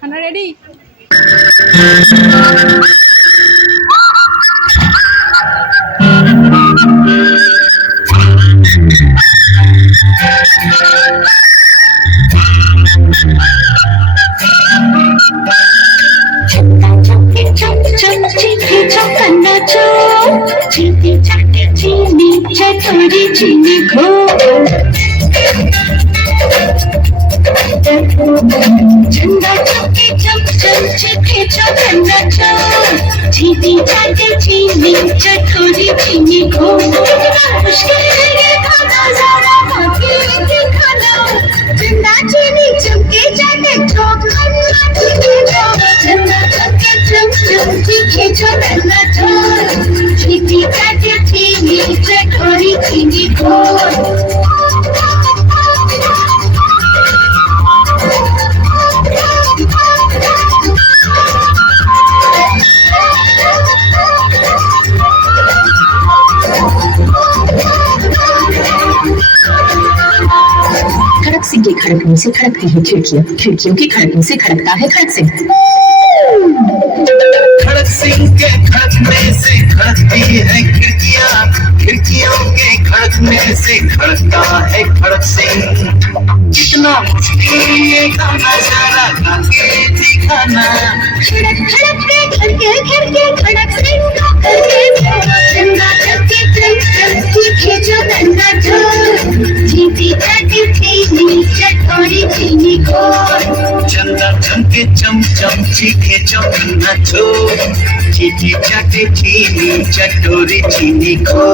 खाना रेडी। चीनी घो झंडा चौके चम चम चीखे चौकन्ना चो चीनी चाटे चीनी चटोरी चीनी घो मुश्किल है ये खाना ज़रा बाकी खाना झंडा चीनी चमके चाटे चौकन्ना चीनी घो झंडा चौके चम चम चीखे चौकन्ना चो चीनी चाटे चीनी चटोरी चीनी घो खड़क सिंह के खड़कने से खड़कती है खिड़कियां, खिड़कियों की खड़कने से खड़कता है खड़क सिंह। खड़क सिंह के खड़कने से खड़कती है खिड़कियां, खिड़कियों के खड़कने से खड़कता है खड़क सिंह। कितना मुश्किल ये गाना सारा गा के दिखाना। खड़क खड़क के खड़के खड़के खड़क सिंह का करके चंदा चक्के चम चम चीखे जो नन्ना जो चीनी चाटी चीनी चटोरी चीनी घोर चंदा चमके चम चम चीखे चौकन्ना चो चीनी चाटे चीनी चटोरी चीनी घो।